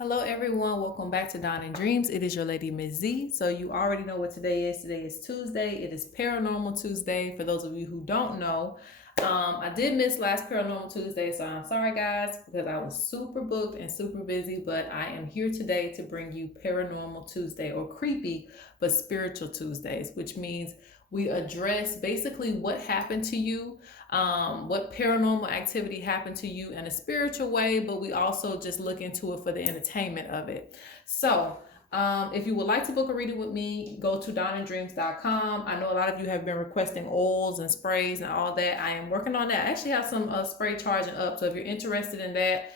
Hello everyone, welcome back to Dawn and Dreams. It is your lady Ms.Z. So you already know what today is. Today is Tuesday. It is Paranormal Tuesday. For those of you who don't know, I did miss last Paranormal Tuesday, so I'm sorry guys because I was super booked and super busy, but I am here today to bring you Paranormal Tuesday, or creepy but spiritual Tuesdays, which means we address basically what happened to you, what paranormal activity happened to you in a spiritual way, but we also just look into it for the entertainment of it. So, if you would like to book a reading with me, go to donanddreams.com. I know a lot of you have been requesting oils and sprays and all that. I am working on that. I actually have some spray charging up. So if you're interested in that,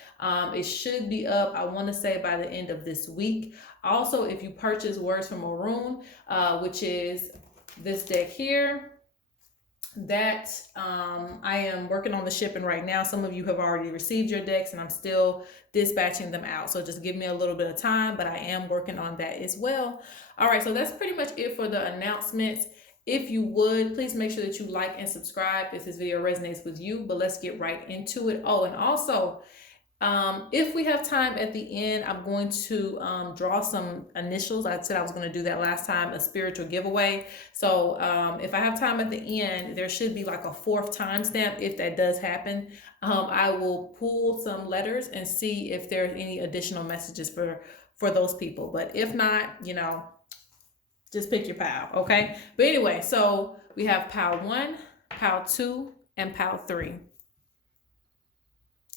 it should be up, I want to say, by the end of this week. Also, if you purchase Words from Orun, which is this deck here, that I am working on the shipping right now. Some of you have already received your decks and I'm still dispatching them out, so just give me a little bit of time, but I am working on that as well. All right, so that's pretty much it for the announcements. If you would, please make sure that you like and subscribe if this video resonates with you, but let's get right into it. Oh, and also, if we have time at the end, I'm going to draw some initials. I said I was going to do that last time, a spiritual giveaway. So if I have time at the end, there should be like a 4th timestamp if that does happen. I will pull some letters and see if there's any additional messages for those people. But if not, just pick your pile, okay? But anyway, so we have pile 1, pile 2, and pile 3.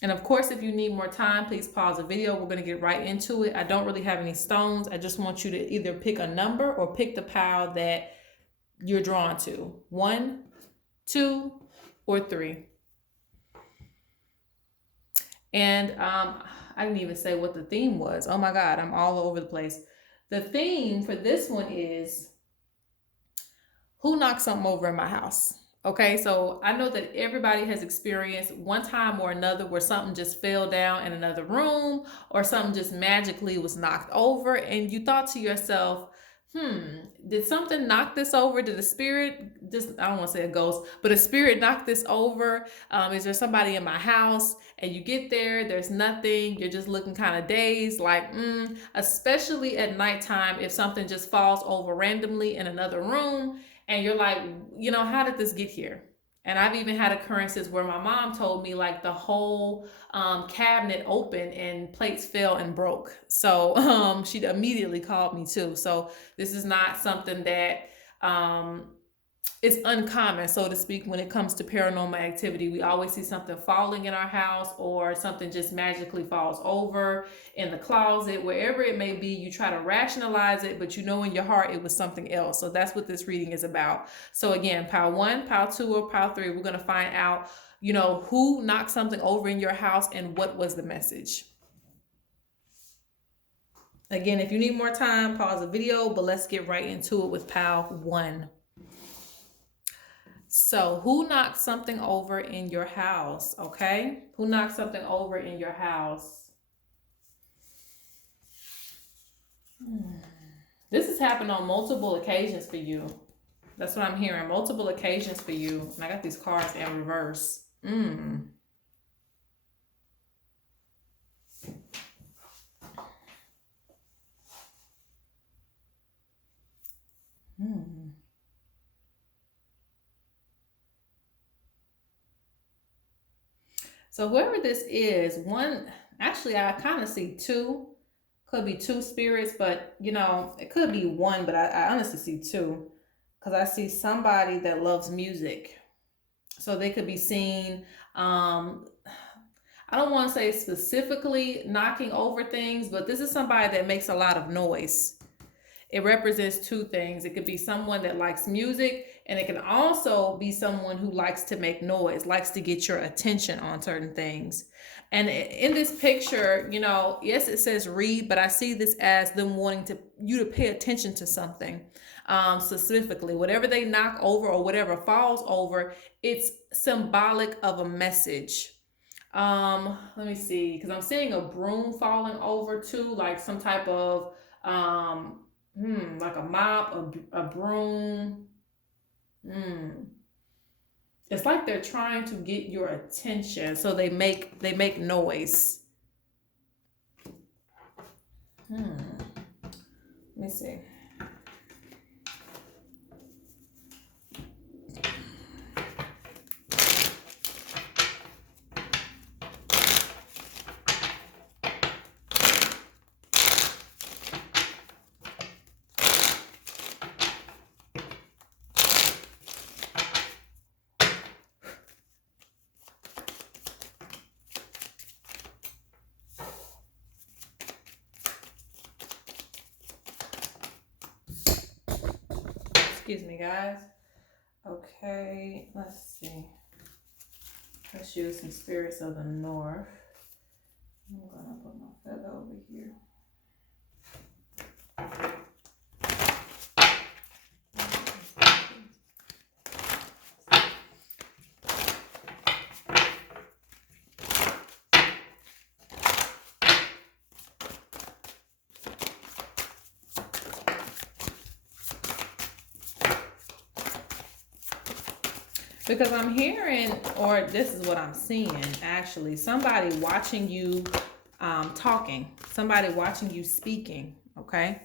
And of course, if you need more time, please pause the video. We're going to get right into it. I don't really have any stones. I just want you to either pick a number or pick the pile that you're drawn to. 1, 2, or 3. And I didn't even say what the theme was. Oh my God, I'm all over the place. The theme for this one is, who knocked something over in my house? Okay, so I know that everybody has experienced one time or another where something just fell down in another room, or something just magically was knocked over, and you thought to yourself, did something knock this over? Did the spirit, just, I don't want to say a ghost, but a spirit knock this over? Is there somebody in my house? And you get there, there's nothing. You're just looking kind of dazed, like, especially at nighttime, if something just falls over randomly in another room, and you're like, how did this get here? And I've even had occurrences where my mom told me like the whole cabinet opened and plates fell and broke. So she immediately called me too. So this is not something that it's uncommon, so to speak, when it comes to paranormal activity. We always see something falling in our house, or something just magically falls over in the closet, wherever it may be. You try to rationalize it, but in your heart it was something else. So that's what this reading is about. So again, pile 1, pile 2, or pile 3, we're going to find out, who knocked something over in your house and what was the message. Again, if you need more time, pause the video, but let's get right into it with pile 1. So, who knocked something over in your house? Okay, who knocked something over in your house? This has happened on multiple occasions for you. That's what I'm hearing. Multiple occasions for you. And I got these cards in reverse. So whoever this is, actually I kind of see 2. Could be 2 spirits, but it could be 1, but I honestly see 2, because I see somebody that loves music. So they could be seen, I don't want to say specifically knocking over things, but this is somebody that makes a lot of noise. It represents 2 things. It could be someone that likes music, and it can also be someone who likes to make noise, likes to get your attention on certain things. And in this picture, yes, it says read, but I see this as them wanting you to pay attention to something. Specifically, whatever they knock over or whatever falls over, it's symbolic of a message. Let me see, because I'm seeing a broom falling over too, like some type of like a mop, a broom. It's like they're trying to get your attention, so they make noise. Let me see. Excuse me, guys. Okay, let's see. Let's use some spirits of the north. I'm gonna put my feather over here. Because I'm hearing, or this is what I'm seeing actually, somebody watching you talking, somebody watching you speaking, okay?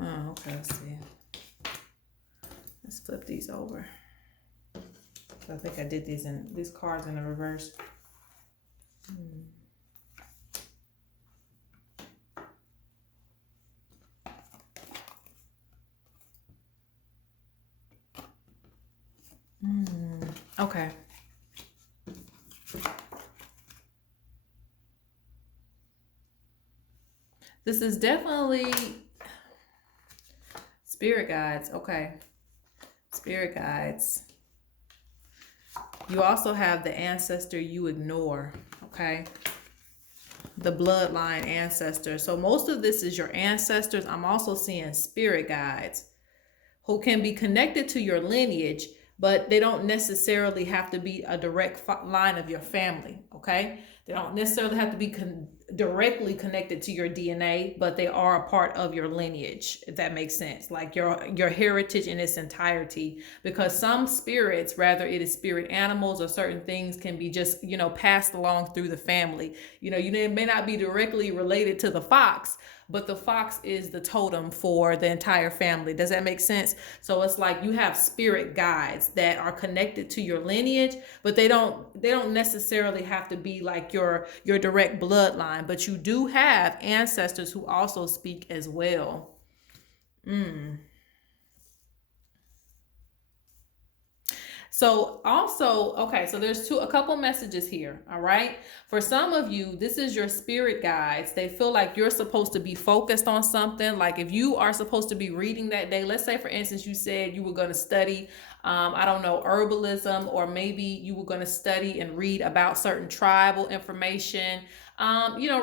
Oh, okay, let's see. Let's flip these over. I think I did these cards in the reverse. Okay. This is definitely spirit guides. Okay. Spirit guides. You also have the ancestor you ignore. Okay. The bloodline ancestor. So most of this is your ancestors. I'm also seeing spirit guides who can be connected to your lineage, but they don't necessarily have to be a direct line of your family, okay? They don't necessarily have to be directly connected to your DNA, but they are a part of your lineage, if that makes sense, like your heritage in its entirety. Because some spirits, rather it is spirit animals or certain things, can be just, passed along through the family. You may not be directly related to the fox, but the fox is the totem for the entire family. Does that make sense? So it's like you have spirit guides that are connected to your lineage, but they don't necessarily have to be like your direct bloodline, but you do have ancestors who also speak as well. So also, okay, so there's a couple messages here, all right? For some of you, this is your spirit guides. They feel like you're supposed to be focused on something. Like if you are supposed to be reading that day, let's say for instance, you said you were going to study, I don't know, herbalism, or maybe you were going to study and read about certain tribal information.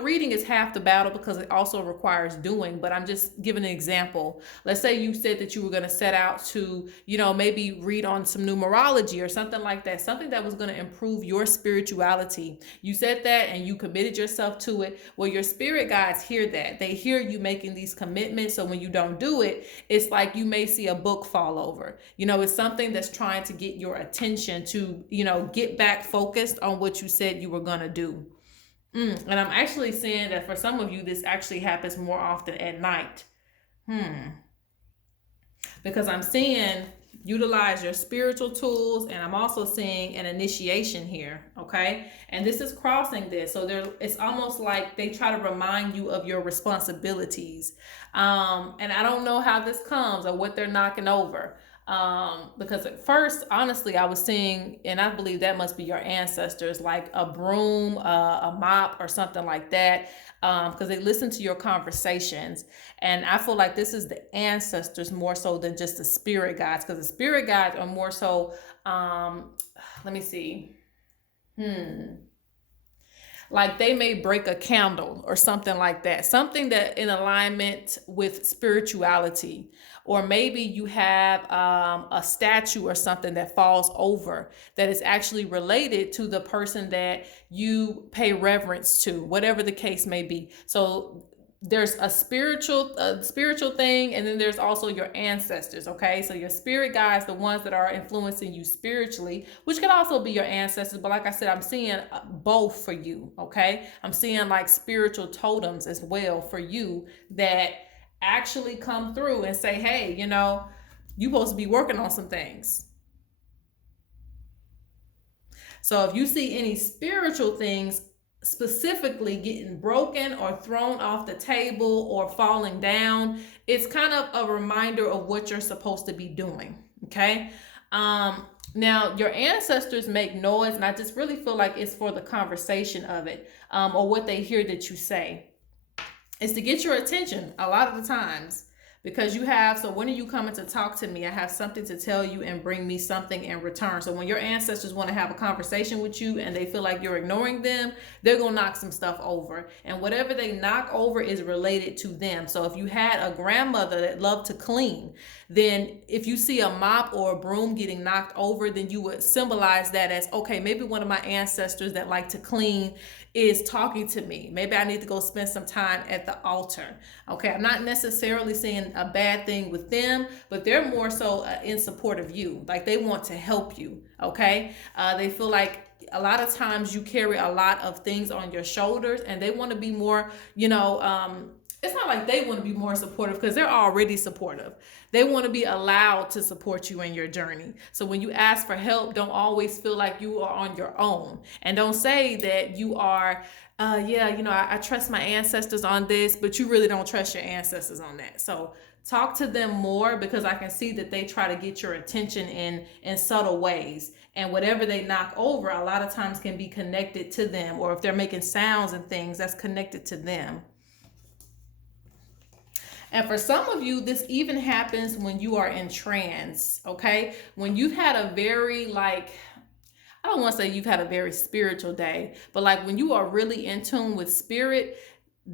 Reading is half the battle because it also requires doing, but I'm just giving an example. Let's say you said that you were going to set out to, maybe read on some numerology or something like that, something that was going to improve your spirituality. You said that and you committed yourself to it. Well, your spirit guides hear that. They hear you making these commitments. So when you don't do it, it's like you may see a book fall over. It's something that's trying to get your attention to, get back focused on what you said you were going to do. And I'm actually saying that for some of you, this actually happens more often at night. Because I'm seeing utilize your spiritual tools, and I'm also seeing an initiation here, okay? And this is crossing this. So it's almost like they try to remind you of your responsibilities. And I don't know how this comes or what they're knocking over. Because at first, honestly, I was seeing, and I believe that must be your ancestors, like a broom, a mop, or something like that, because they listen to your conversations. And I feel like this is the ancestors more so than just the spirit guides, because the spirit guides are more so, let me see. Like they may break a candle or something like that, something that in alignment with spirituality. Or maybe you have a statue or something that falls over that is actually related to the person that you pay reverence to, whatever the case may be. So there's a spiritual thing, and then there's also your ancestors. Okay, so your spirit guides, the ones that are influencing you spiritually, which can also be your ancestors, but like I said, I'm seeing both for you. Okay, I'm seeing like spiritual totems as well for you that actually come through and say, hey, you know, you're supposed to be working on some things. So if you see any spiritual things specifically getting broken or thrown off the table or falling down, it's kind of a reminder of what you're supposed to be doing. Okay. Now your ancestors make noise, and I just really feel like it's for the conversation of it, or what they hear that you say. It's to get your attention a lot of the times, because you have, so when are you coming to talk to me? I have something to tell you and bring me something in return. So when your ancestors want to have a conversation with you and they feel like you're ignoring them, they're going to knock some stuff over. And whatever they knock over is related to them. So if you had a grandmother that loved to clean, then if you see a mop or a broom getting knocked over, then you would symbolize that as, okay, maybe one of my ancestors that like to clean is talking to me. Maybe I need to go spend some time at the altar. Okay, I'm not necessarily saying a bad thing with them, but they're more so in support of you. Like they want to help you. Okay, they feel like a lot of times you carry a lot of things on your shoulders, and they want to be more, it's not like they want to be more supportive, because they're already supportive. They want to be allowed to support you in your journey. So when you ask for help, don't always feel like you are on your own. And don't say that you are, I trust my ancestors on this, but you really don't trust your ancestors on that. So talk to them more, because I can see that they try to get your attention in subtle ways. And whatever they knock over, a lot of times can be connected to them. Or if they're making sounds and things, that's connected to them. And for some of you, this even happens when you are in trance, okay? When you've had a very, I don't want to say you've had a very spiritual day, but like when you are really in tune with spirit,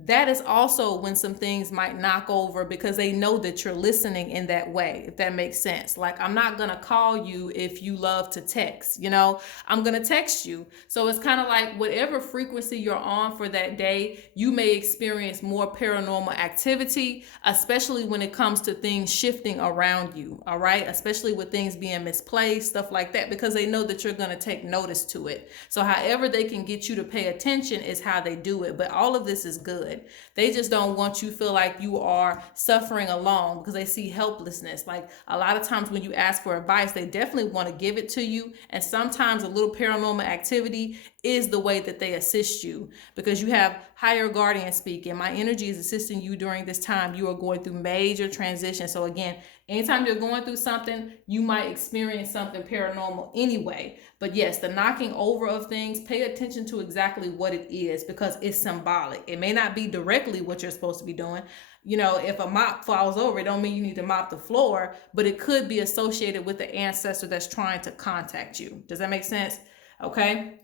that is also when some things might knock over, because they know that you're listening in that way, if that makes sense. Like, I'm not going to call you if you love to text, I'm going to text you. So it's kind of like whatever frequency you're on for that day, you may experience more paranormal activity, especially when it comes to things shifting around you. All right. Especially with things being misplaced, stuff like that, because they know that you're going to take notice to it. So however they can get you to pay attention is how they do it. But all of this is good. They just don't want you to feel like you are suffering alone, because they see helplessness. Like a lot of times when you ask for advice, they definitely want to give it to you. And sometimes a little paranormal activity is the way that they assist you, because you have higher guardian speaking. My energy is assisting you during this time. You are going through major transition. So again, anytime you're going through something, you might experience something paranormal anyway. But yes, the knocking over of things, pay attention to exactly what it is, because it's symbolic. It may not be directly what you're supposed to be doing. If a mop falls over, it don't mean you need to mop the floor, but it could be associated with the ancestor that's trying to contact you. Does that make sense? Okay.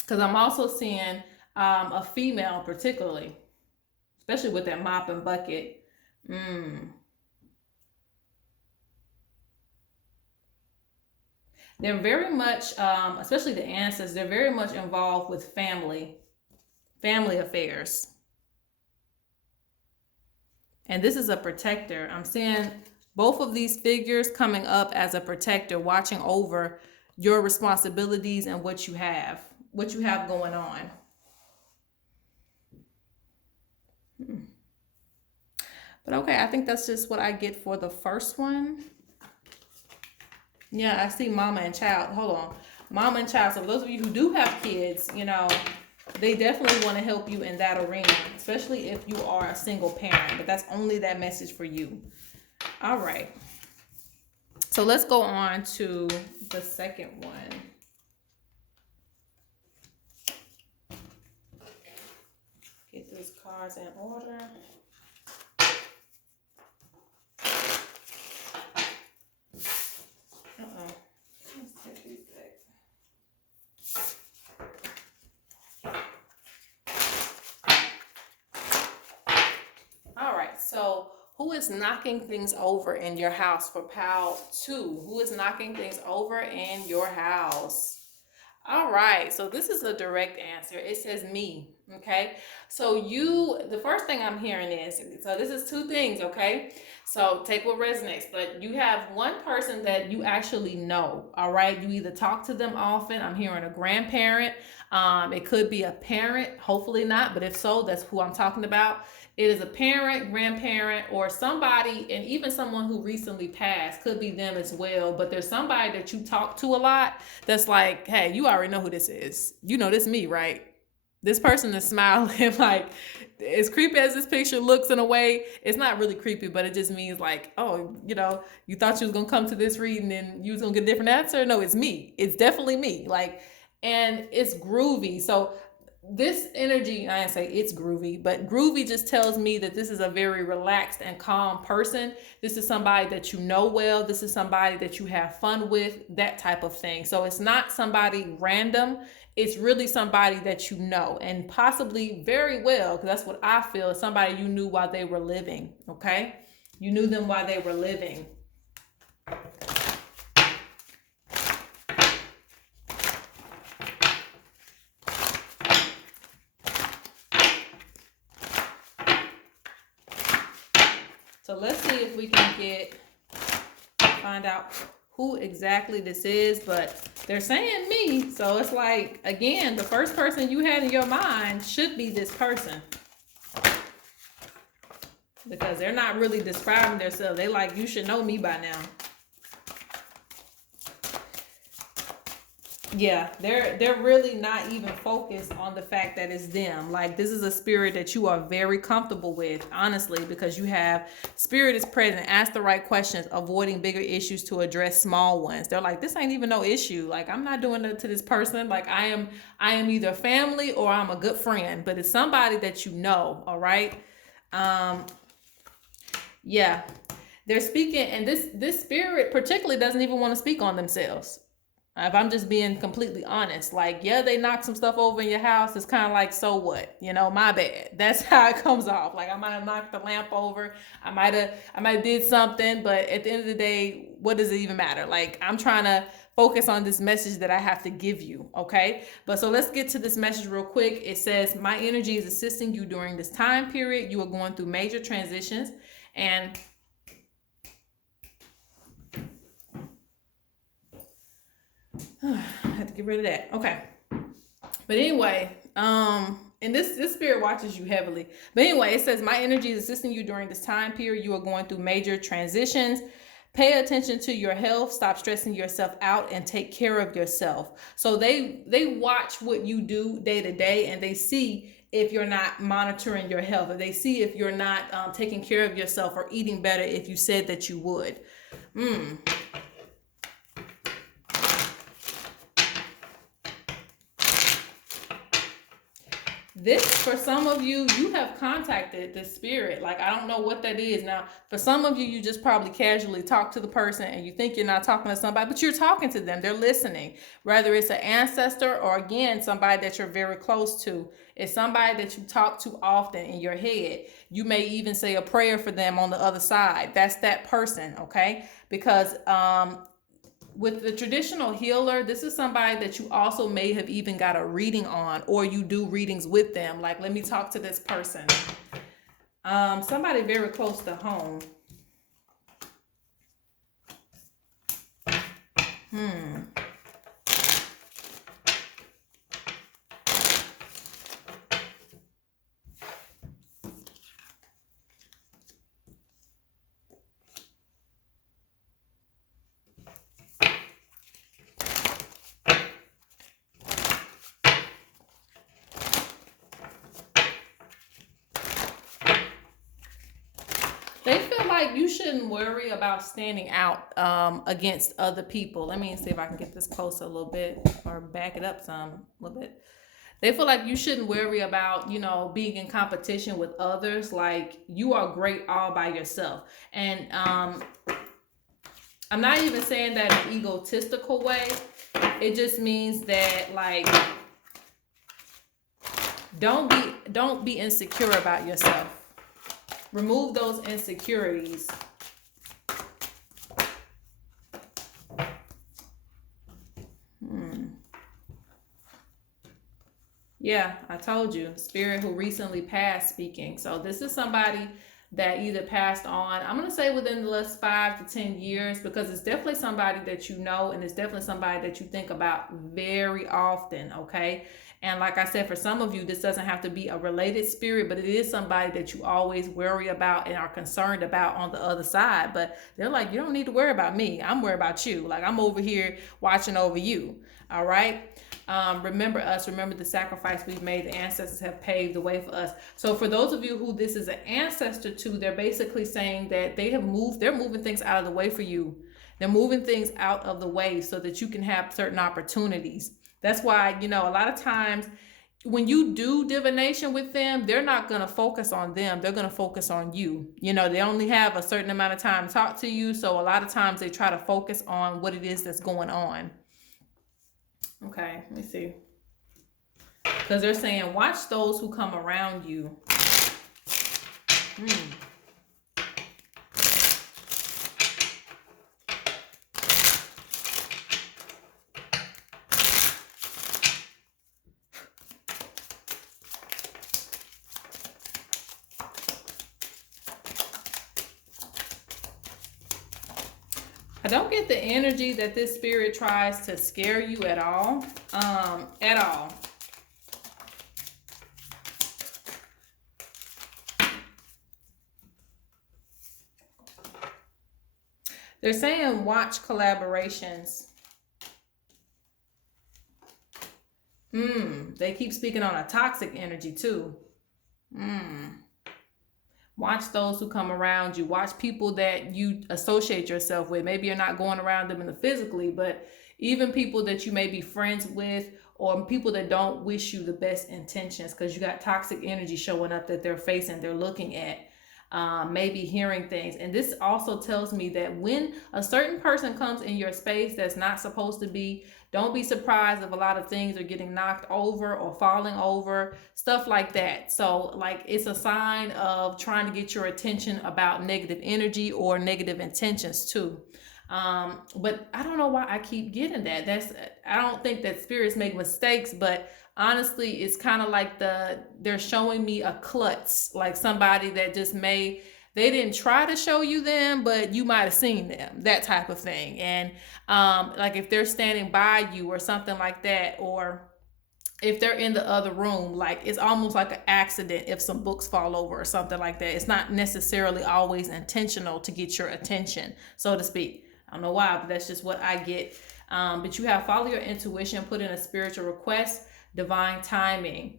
Because I'm also seeing a female particularly, especially with that mop and bucket. They're very much, especially the ancestors, they're very much involved with family affairs. And this is a protector. I'm seeing both of these figures coming up as a protector, watching over your responsibilities and what you have going on. But okay, I think that's just what I get for the first one. Yeah, I see mama and child. Hold on. Mama and child. So for those of you who do have kids, they definitely want to help you in that arena, especially if you are a single parent. But that's only that message for you. All right. So let's go on to the second one. Get these cards in order. Let's take these back. All right, so who is knocking things over in your house for pile 2? Who is knocking things over in your house? All right, so this is a direct answer. It says me. Okay, so the first thing I'm hearing is, so this is two things. Okay, so take what resonates, but you have one person that you actually know. All right, you either talk to them often. I'm hearing a grandparent. It could be a parent. Hopefully not, but if so, that's who I'm talking about. It is a parent, grandparent, or somebody, and even someone who recently passed could be them as well. But there's somebody that you talk to a lot that's like, hey, you already know who this is. You know this me, right? This person is smiling. Like, as creepy as this picture looks in a way, it's not really creepy, but it just means like, oh, you thought you was gonna come to this reading and you was gonna get a different answer. No, it's me. It's definitely me. Like, and it's groovy. So this energy, I didn't say it's groovy, but groovy just tells me that this is a very relaxed and calm person. This is somebody that you know well. This is somebody that you have fun with, that type of thing. So it's not somebody random. It's really somebody that you know, and possibly very well, because that's what I feel, somebody you knew while they were living. Okay, you knew them while they were living. So let's see if we can find out who exactly this is, but they're saying me. So it's like, again, the first person you had in your mind should be this person. Because they're not really describing themselves. They like, you should know me by now. Yeah, they're really not even focused on the fact that it's them. Like, this is a spirit that you are very comfortable with, honestly, because you have spirit is present. Ask the right questions, avoiding bigger issues to address small ones. They're like, this ain't even no issue. Like, I'm not doing it to this person. Like, I am either family or I'm a good friend, but it's somebody that you know. All right. Yeah, they're speaking, and this spirit particularly doesn't even want to speak on themselves. If I'm just being completely honest, like, yeah, they knock some stuff over in your house. It's kind of like, so what? My bad. That's how it comes off. Like, I might have knocked the lamp over. I might have did something, but at the end of the day, what does it even matter? Like, I'm trying to focus on this message that I have to give you, okay? But so let's get to this message real quick. It says, my energy is assisting you during this time period. You are going through major transitions, and I had to get rid of that. Okay. But anyway, and this spirit watches you heavily. But anyway, it says, my energy is assisting you during this time period. You are going through major transitions. Pay attention to your health. Stop stressing yourself out and take care of yourself. So they watch what you do day to day, and they see if you're not monitoring your health, or they see if you're not taking care of yourself or eating better if you said that you would. This, for some of you, you have contacted the spirit. Like, I don't know what that is. Now, for some of you, you just probably casually talk to the person and you think you're not talking to somebody, but you're talking to them. They're listening. Whether it's an ancestor or, again, somebody that you're very close to. It's somebody that you talk to often in your head. You may even say a prayer for them on the other side. That's that person, okay? Because with the traditional healer, this is somebody that you also may have even got a reading on, or you do readings with them. Like, let me talk to this person. Somebody very close to home. They feel like you shouldn't worry about standing out against other people. Let me see if I can get this closer a little bit, or back it up a little bit. They feel like you shouldn't worry about, being in competition with others. Like, you are great all by yourself. And I'm not even saying that in an egotistical way. It just means that, like, don't be insecure about yourself. Remove those insecurities. Yeah, I told you. Spirit who recently passed speaking. So this is somebody that either passed on, I'm going to say within the last 5 to 10 years, because it's definitely somebody that you know, and it's definitely somebody that you think about very often, okay? And like I said, for some of you, this doesn't have to be a related spirit, but it is somebody that you always worry about and are concerned about on the other side. But they're like, you don't need to worry about me. I'm worried about you. Like, I'm over here watching over you. All right. Remember us, remember the sacrifice we've made. The ancestors have paved the way for us. So for those of you who this is an ancestor to, they're basically saying that they're moving things out of the way for you. They're moving things out of the way so that you can have certain opportunities. That's why, a lot of times when you do divination with them, they're not going to focus on them. They're going to focus on you. They only have a certain amount of time to talk to you. So a lot of times they try to focus on what it is that's going on. Okay, let me see. Because they're saying, watch those who come around you. I don't get the energy that this spirit tries to scare you at all. At all. They're saying watch collaborations. They keep speaking on a toxic energy too. Watch those who come around you. Watch people that you associate yourself with. Maybe you're not going around them in the physically, but even people that you may be friends with, or people that don't wish you the best intentions, because you got toxic energy showing up that they're facing, they're looking at. Maybe hearing things. And this also tells me that when a certain person comes in your space that's not supposed to be, don't be surprised if a lot of things are getting knocked over or falling over, stuff like that. So like it's a sign of trying to get your attention about negative energy or negative intentions too. But I don't know why I keep getting that. I don't think that spirits make mistakes, but honestly, it's kind of like they're showing me a klutz, like somebody that just they didn't try to show you them, but you might have seen them, that type of thing. And like if they're standing by you or something like that, or if they're in the other room, like it's almost like an accident if some books fall over or something like that. It's not necessarily always intentional to get your attention, so to speak. I don't know why, but that's just what I get. But you have follow your intuition, put in a spiritual request, divine timing.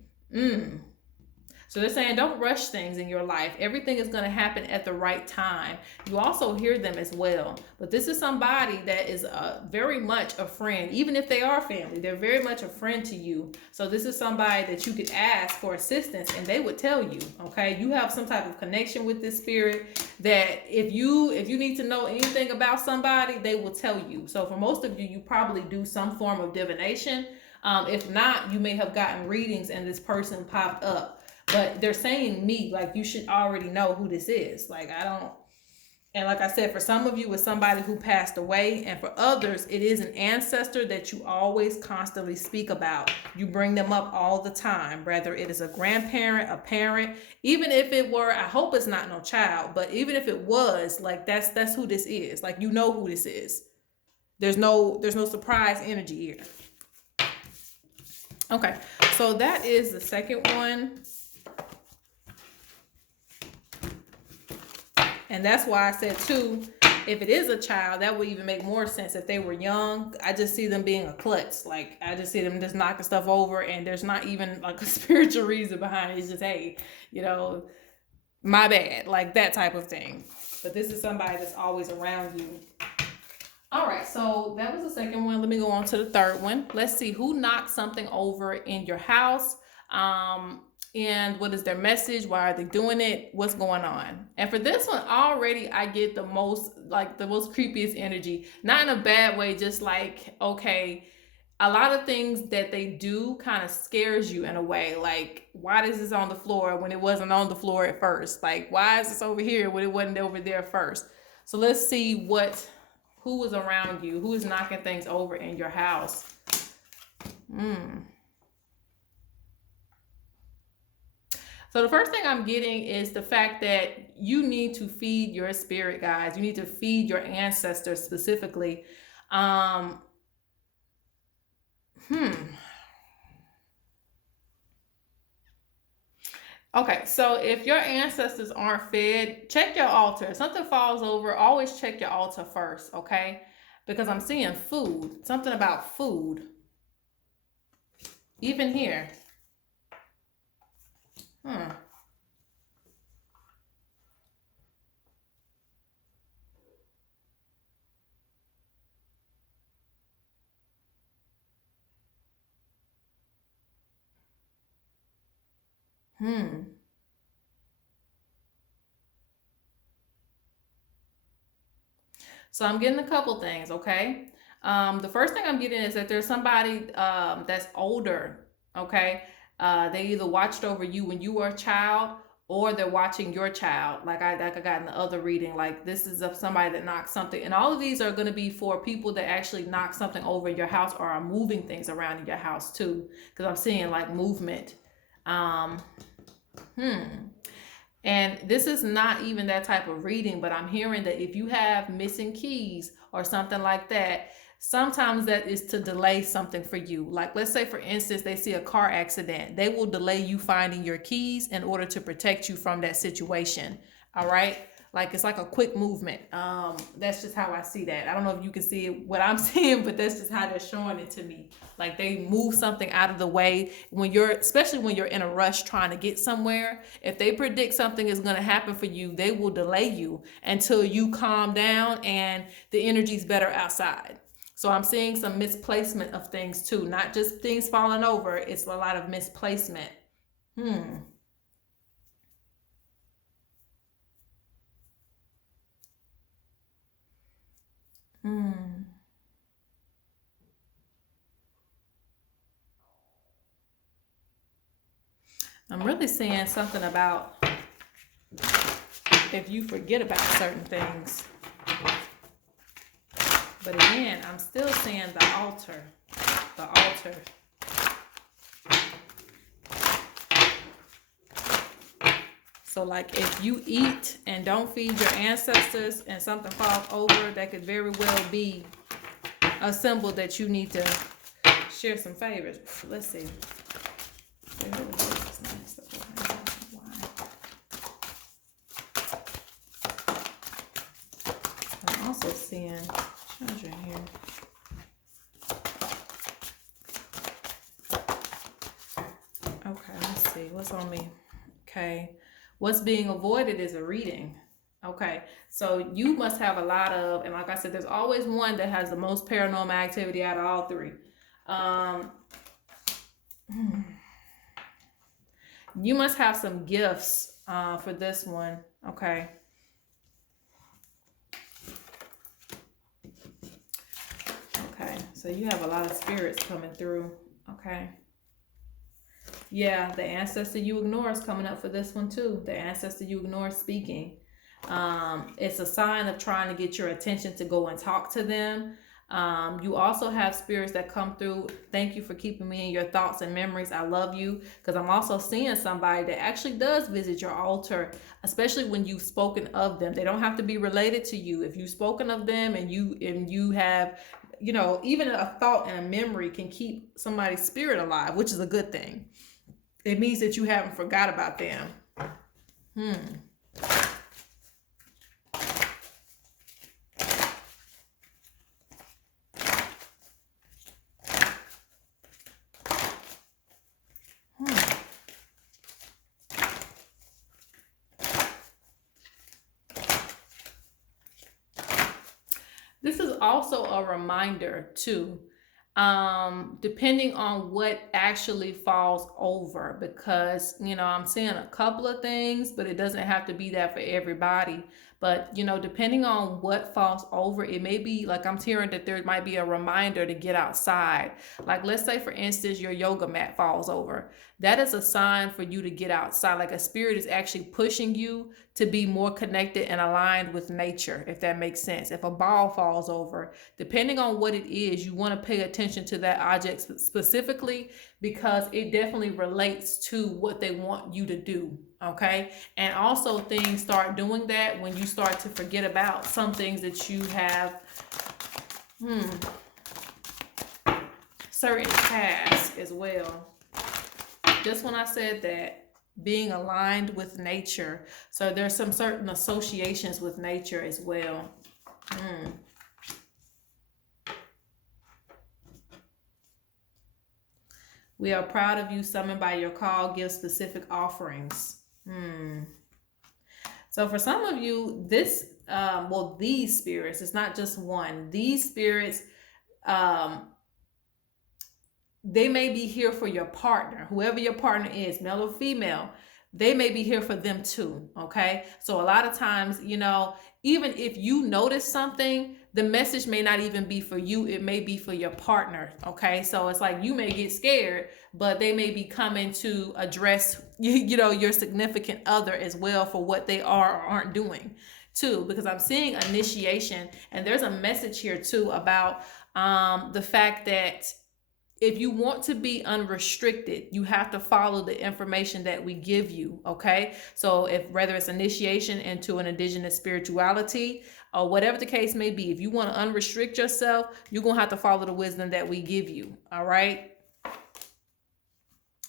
So they're saying don't rush things in your life. Everything is going to happen at the right time. You also hear them as well. But this is somebody that is very much a friend. Even if they are family, they're very much a friend to you. So this is somebody that you could ask for assistance and they would tell you, okay? You have some type of connection with this spirit that if you need to know anything about somebody, they will tell you. So for most of you, you probably do some form of divination. If not, you may have gotten readings and this person popped up. But they're saying like you should already know who this is. Like and like I said, for some of you, it's somebody who passed away. And for others, it is an ancestor that you always constantly speak about. You bring them up all the time, whether it is a grandparent, a parent, even if it were, I hope it's not no child, but even if it was, like that's who this is. Like you know who this is. There's no surprise energy here. Okay, so that is the second one. And that's why I said too, if it is a child, that would even make more sense. If they were young, I just see them being a klutz. Like I just see them just knocking stuff over and there's not even like a spiritual reason behind it. It's just, hey, my bad, like that type of thing. But this is somebody that's always around you. All right, so that was the second one. Let me go on to the third one. Let's see who knocked something over in your house. And what is their message? Why are they doing it? What's going on? And for this one, already I get the most creepiest energy. Not in a bad way, just like, okay, a lot of things that they do kind of scares you in a way. Like, why is this on the floor when it wasn't on the floor at first? Like, why is this over here when it wasn't over there first? So let's see who was around you, who is knocking things over in your house. So the first thing I'm getting is the fact that you need to feed your spirit guides. You need to feed your ancestors specifically. Um, hmm. Okay, so if your ancestors aren't fed, check your altar. If something falls over, always check your altar first, okay? Because I'm seeing food, something about food. Even here. Hmm. Hmm. So I'm getting a couple things, okay? The first thing I'm getting is that there's somebody that's older, okay? They either watched over you when you were a child or they're watching your child. Like I got in the other reading, like this is of somebody that knocked something. And all of these are going to be for people that actually knock something over in your house or are moving things around in your house too. Because I'm seeing like movement. Um, hmm. And this is not even that type of reading, but I'm hearing that if you have missing keys or something like that, sometimes that is to delay something for you. Like, let's say, for instance, they see a car accident, they will delay you finding your keys in order to protect you from that situation. All right. Like it's like a quick movement. That's just how I see that. I don't know if you can see what I'm seeing, but that's just how they're showing it to me. Like they move something out of the way when you're, especially when you're in a rush trying to get somewhere. If they predict something is going to happen for you, they will delay you until you calm down and the energy's better outside. So I'm seeing some misplacement of things too, not just things falling over. It's a lot of misplacement. Hmm. Hmm. I'm really seeing something about if you forget about certain things. But again, I'm still seeing the altar. The altar. So like if you eat and don't feed your ancestors and something falls over, that could very well be a symbol that you need to share some favors. Let's see. I'm also seeing children here. Okay, let's see. What's on me? Okay. What's being avoided is a reading. Okay. So you must have a lot of, and like I said, there's always one that has the most paranormal activity out of all three. Um, you must have some gifts for this one. Okay. Okay. So you have a lot of spirits coming through. Okay. Yeah, the ancestor you ignore is coming up for this one too. The ancestor you ignore speaking. It's a sign of trying to get your attention to go and talk to them. You also have spirits that come through. Thank you for keeping me in your thoughts and memories. I love you. Because I'm also seeing somebody that actually does visit your altar, especially when you've spoken of them. They don't have to be related to you. If you've spoken of them and you have, even a thought and a memory can keep somebody's spirit alive, which is a good thing. It means that you haven't forgot about them. Hmm. Hmm. This is also a reminder too, depending on what actually falls over, because I'm seeing a couple of things, but it doesn't have to be that for everybody. But, you know, depending on what falls over, it may be like I'm hearing that there might be a reminder to get outside. Like, let's say, for instance, your yoga mat falls over. That is a sign for you to get outside. Like a spirit is actually pushing you to be more connected and aligned with nature, if that makes sense. If a ball falls over, depending on what it is, you want to pay attention to that object specifically, because it definitely relates to what they want you to do. Okay. And also things start doing that when you start to forget about some things that you have certain tasks as well. Just when I said that, being aligned with nature. So there's some certain associations with nature as well. We are proud of you. Summoned by your call. Give specific offerings. So for some of you, this, these spirits, it's not just one. These spirits, they may be here for your partner, whoever your partner is, male or female. They may be here for them too. Okay. So a lot of times, you know, even if you notice something, the message may not even be for you. It may be for your partner. Okay. So it's like you may get scared, but they may be coming to address, you know, your significant other as well for what they are or aren't doing too, because I'm seeing initiation, and there's a message here too about the fact that if you want to be unrestricted, you have to follow the information that we give you, okay? So if whether it's initiation into an indigenous spirituality or whatever the case may be, if you want to unrestrict yourself, you're going to have to follow the wisdom that we give you, all right?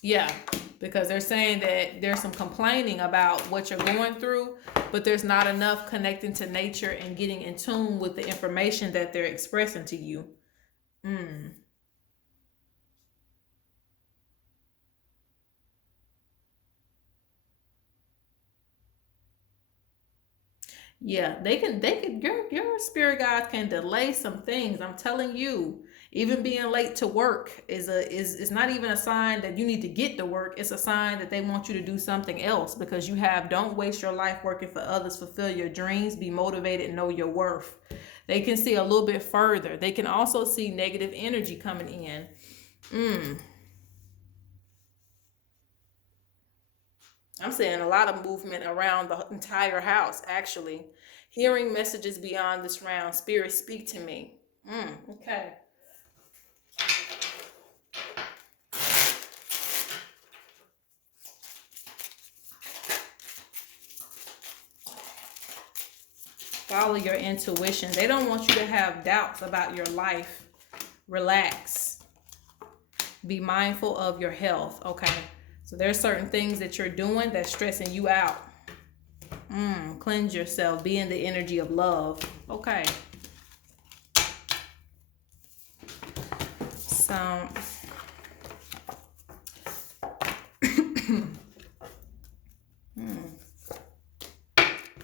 Yeah, because they're saying that there's some complaining about what you're going through, but there's not enough connecting to nature and getting in tune with the information that they're expressing to you. Yeah, they can your spirit guides can delay some things. I'm telling you. Even being late to work is not even a sign that you need to get to work. It's a sign that they want you to do something else, because don't waste your life working for others. Fulfill your dreams, be motivated, know your worth. They can see a little bit further. They can also see negative energy coming in. I'm seeing a lot of movement around the entire house, actually. Hearing messages beyond this round. Spirit, speak to me. Okay. Follow your intuition. They don't want you to have doubts about your life. Relax. Be mindful of your health. Okay. So there's certain things that you're doing that's stressing you out. Cleanse yourself. Be in the energy of love. Okay. So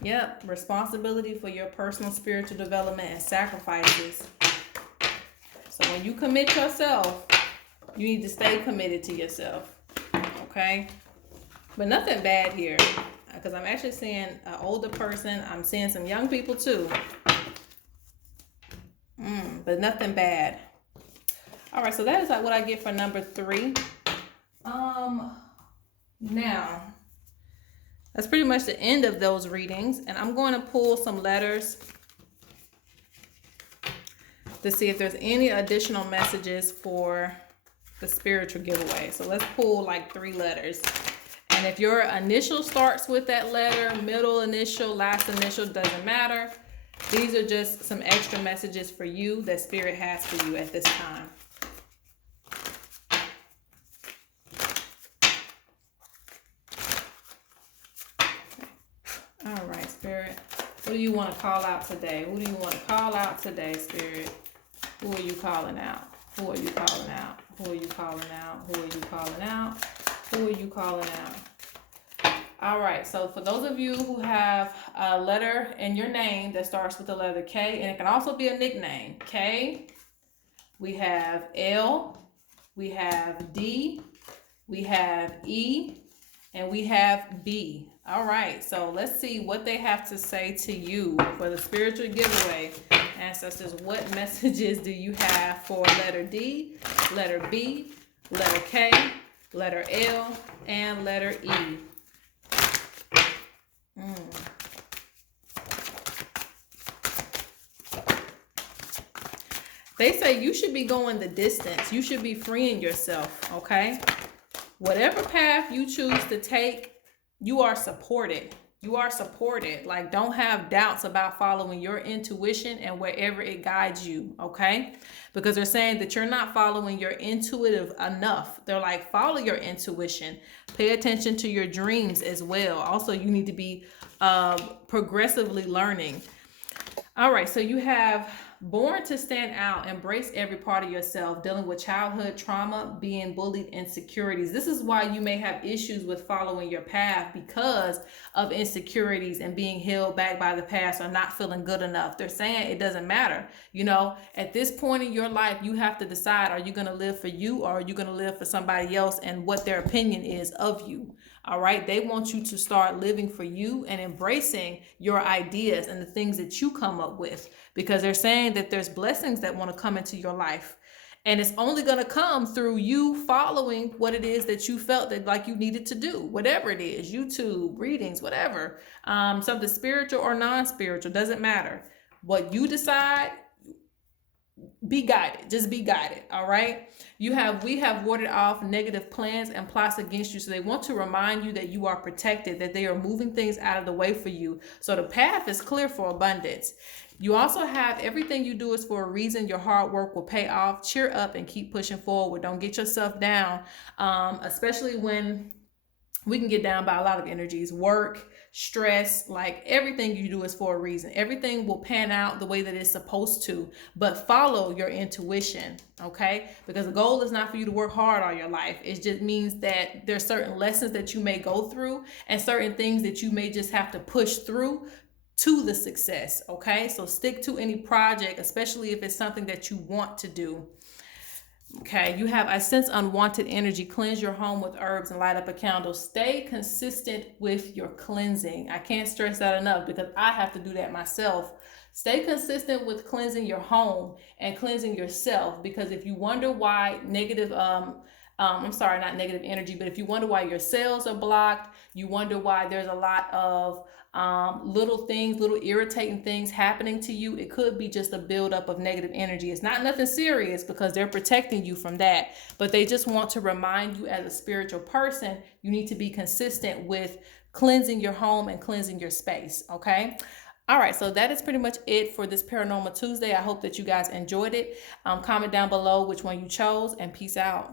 yep, responsibility for your personal spiritual development and sacrifices. So when you commit yourself, you need to stay committed to yourself. Okay? But nothing bad here, because I'm actually seeing an older person. I'm seeing some young people too. But nothing bad. All right, so that is what I get for number 3. Now, that's pretty much the end of those readings, and I'm going to pull some letters to see if there's any additional messages for the spiritual giveaway. So let's pull like 3 letters. And if your initial starts with that letter, middle initial, last initial, doesn't matter. These are just some extra messages for you that Spirit has for you at this time. All right, Spirit. What do you want to call out today? Who do you want to call out today, Spirit? Who are you calling out? Who are you calling out? Who are you calling out? Who are you calling out? Who are you calling out? All right, so for those of you who have a letter in your name that starts with the letter K, and it can also be a nickname. K, we have L, we have D, we have E, and we have B. All right, so let's see what they have to say to you for the spiritual giveaway. Ancestors, what messages do you have for letter D, letter B, letter K, letter L, and letter E? They say you should be going the distance. You should be freeing yourself, okay? Whatever path you choose to take, you are supported. You are supported. Like, don't have doubts about following your intuition and wherever it guides you, okay? Because they're saying that you're not following your intuitive enough. They're like, follow your intuition. Pay attention to your dreams as well. Also, you need to be progressively learning. All right, so you have born to stand out, embrace every part of yourself, dealing with childhood trauma, being bullied, insecurities. This is why you may have issues with following your path, because of insecurities and being held back by the past or not feeling good enough. They're saying it doesn't matter. You know, at this point in your life, you have to decide, are you going to live for you, or are you going to live for somebody else and what their opinion is of you? All right. They want you to start living for you and embracing your ideas and the things that you come up with, because they're saying that there's blessings that want to come into your life. And it's only going to come through you following what it is that you felt that like you needed to do, whatever it is, YouTube, readings, whatever, something spiritual or non-spiritual, doesn't matter. What you decide, be guided. Just be guided. All right. We have warded off negative plans and plots against you. So they want to remind you that you are protected, that they are moving things out of the way for you. So the path is clear for abundance. You also have everything you do is for a reason. Your hard work will pay off. Cheer up and keep pushing forward. Don't get yourself down, especially when we can get down by a lot of energies, work, stress. Like, everything you do is for a reason. Everything will pan out the way that it's supposed to, but follow your intuition, okay? Because the goal is not for you to work hard all your life. It just means that there's certain lessons that you may go through and certain things that you may just have to push through to the success, okay? So stick to any project, especially if it's something that you want to do. Okay, you have, I sense unwanted energy. Cleanse your home with herbs and light up a candle. Stay consistent with your cleansing. I can't stress that enough, because I have to do that myself. Stay consistent with cleansing your home and cleansing yourself, because if you wonder why negative, I'm sorry, not negative energy, but if you wonder why your cells are blocked, you wonder why there's a lot of little things, little irritating things happening to you, it could be just a buildup of negative energy. It's not nothing serious, because they're protecting you from that, but they just want to remind you, as a spiritual person, you need to be consistent with cleansing your home and cleansing your space, okay? All right, so that is pretty much it for this Paranormal Tuesday. I hope that you guys enjoyed it. Comment down below which one you chose, and peace out.